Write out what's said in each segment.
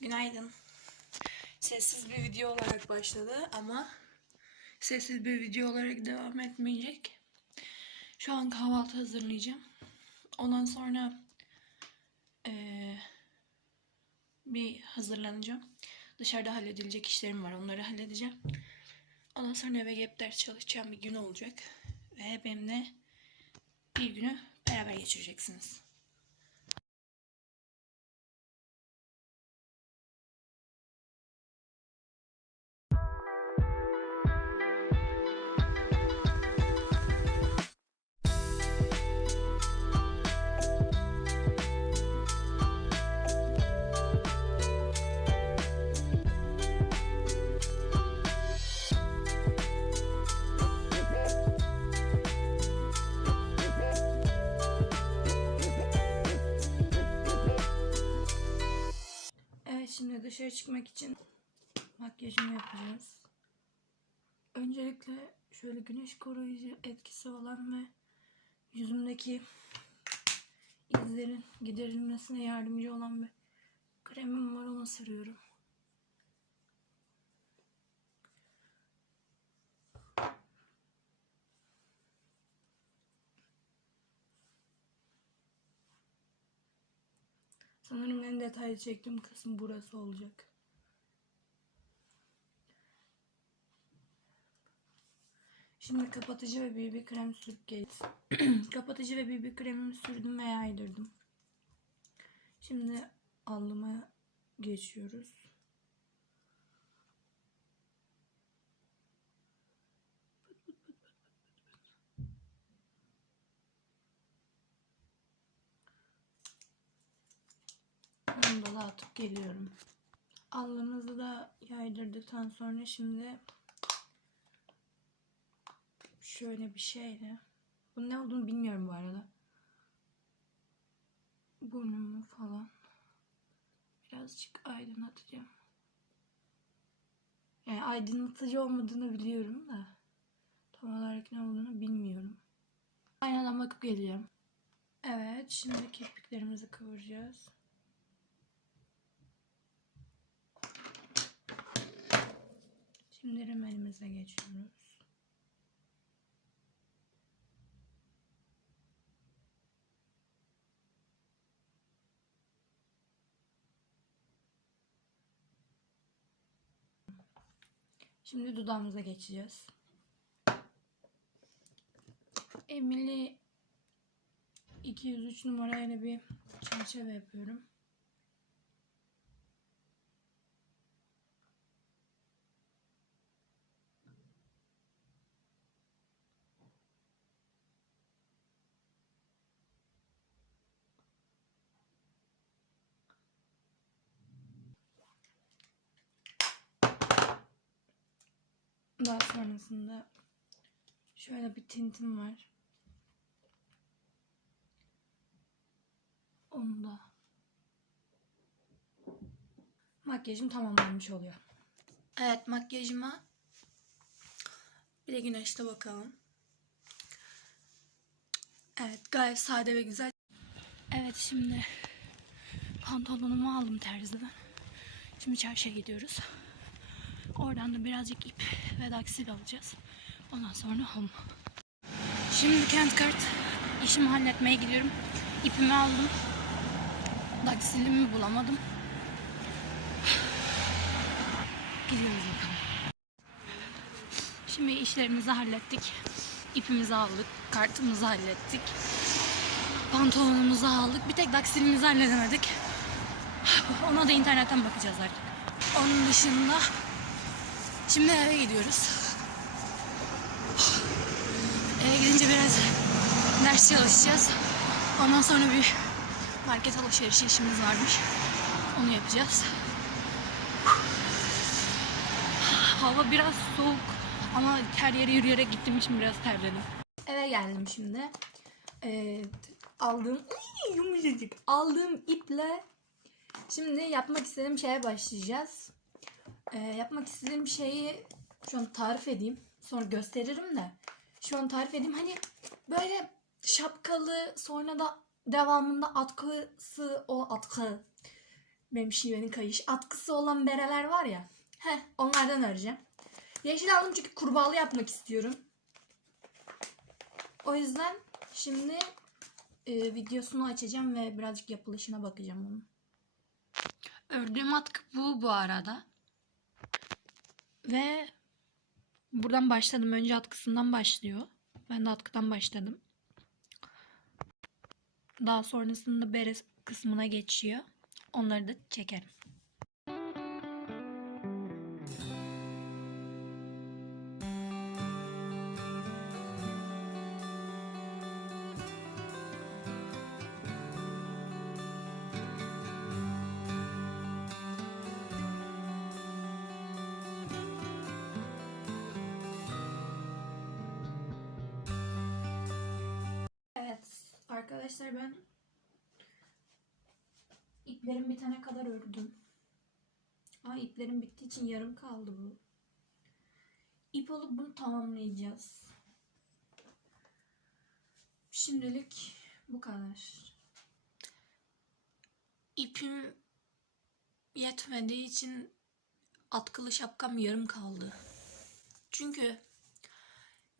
Günaydın. Sessiz bir video olarak başladı ama sessiz bir video olarak devam etmeyecek. Şu an kahvaltı hazırlayacağım. Ondan sonra eee, bir hazırlanacağım. Dışarıda halledilecek işlerim var. Onları halledeceğim. Ondan sonra eve gelip ders çalışacağım bir gün olacak. Ve benimle bir günü beraber geçireceksiniz. Dışarı çıkmak için makyajımı yapacağız. Öncelikle şöyle güneş koruyucu etkisi olan ve yüzümdeki izlerin giderilmesine yardımcı olan bir kremim var onu sürüyorum. Sanırım en detaylı çektiğim kısım burası olacak. Şimdi kapatıcı ve BB krem sürüp geleceğiz. kapatıcı ve BB kremimi sürdüm ve yaydırdım. Şimdi alnıma geçiyoruz. Onu da atıp geliyorum. Alnımızı da yaydırdıktan sonra şimdi şöyle bir şeyle bu ne olduğunu bilmiyorum bu arada. Burnumu falan birazcık aydınlatacağım. Yani aydınlatıcı olmadığını biliyorum da tam olarak ne olduğunu bilmiyorum. Aynadan bakıp geleceğim. Evet, şimdi kirpiklerimizi kıvıracağız. Şimdi rimelimize geçiyoruz. Şimdi dudağımıza geçeceğiz. Emily 203 numarayla bir çerçeve yapıyorum. Daha sonrasında şöyle bir tintim var. Onu da makyajım tamamlanmış oluyor. Evet makyajıma bir de güneşte bakalım. Evet gayet sade ve güzel. Evet şimdi pantolonumu aldım terziden. Şimdi çarşıya gidiyoruz. Oradan da birazcık ip ve daksil alacağız. Ondan sonra home. Şimdi kent kart işimi halletmeye gidiyorum. İpimi aldım. Daksilimi bulamadım. Gidiyoruz bakalım. Şimdi işlerimizi hallettik. İpimizi aldık. Kartımızı hallettik. Pantolonumuzu aldık. Bir tek daksilimizi halledemedik. Ona da internetten bakacağız artık. Onun dışında Şimdi eve gidiyoruz. Eve gidince biraz ders çalışacağız. Ondan sonra bir market alışverişi işimiz varmış. Onu yapacağız. Hava biraz soğuk ama her yere yürüyerek gittiğim için biraz terledim. Eve geldim şimdi. Ee, aldığım yumuşacık aldığım iple şimdi yapmak istediğim şeye başlayacağız. Ee, yapmak istediğim şeyi şu an tarif edeyim. Sonra gösteririm de. Şu an tarif edeyim. Hani böyle şapkalı sonra da devamında atkısı o atkı Benim şivenin kayış atkısı olan bereler var ya. Heh, onlardan öreceğim. Yeşil aldım çünkü kurbağalı yapmak istiyorum. O yüzden şimdi e, videosunu açacağım ve birazcık yapılışına bakacağım onun. Ördüğüm atkı bu bu arada. Ve buradan başladım. Önce atkısından başlıyor. Ben de atkıdan başladım. Daha sonrasında bere kısmına geçiyor. Onları da çekerim. Arkadaşlar ben iplerim bitene kadar ördüm. Ama iplerim bittiği için yarım kaldı bu. İp alıp bunu tamamlayacağız. Şimdilik bu kadar. İpim yetmediği için atkılı şapkam yarım kaldı. Çünkü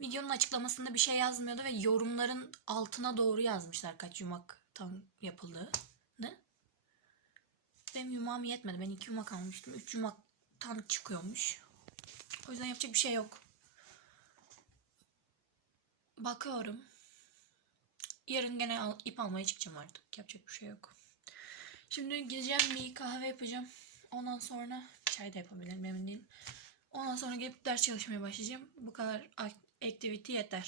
videonun açıklamasında bir şey yazmıyordu ve yorumların altına doğru yazmışlar kaç yumak tam yapıldığını. Benim yumağım yetmedi. Ben iki yumak almıştım. Üç yumaktan çıkıyormuş. O yüzden yapacak bir şey yok. Bakıyorum. Yarın gene al- ip almaya çıkacağım artık. Yapacak bir şey yok. Şimdi gideceğim bir kahve yapacağım. Ondan sonra çay da yapabilirim emin değilim. Ondan sonra gelip ders çalışmaya başlayacağım. Bu kadar activity yeter.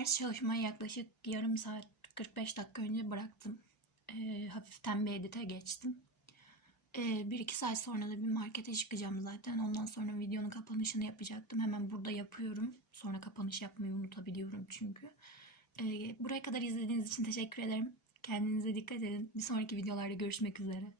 Ders çalışmayı yaklaşık yarım saat 45 dakika önce bıraktım. Ee, hafiften bir edite geçtim. Ee, bir iki saat sonra da bir markete çıkacağım zaten. Ondan sonra videonun kapanışını yapacaktım. Hemen burada yapıyorum. Sonra kapanış yapmayı unutabiliyorum çünkü. Ee, buraya kadar izlediğiniz için teşekkür ederim. Kendinize dikkat edin. Bir sonraki videolarda görüşmek üzere.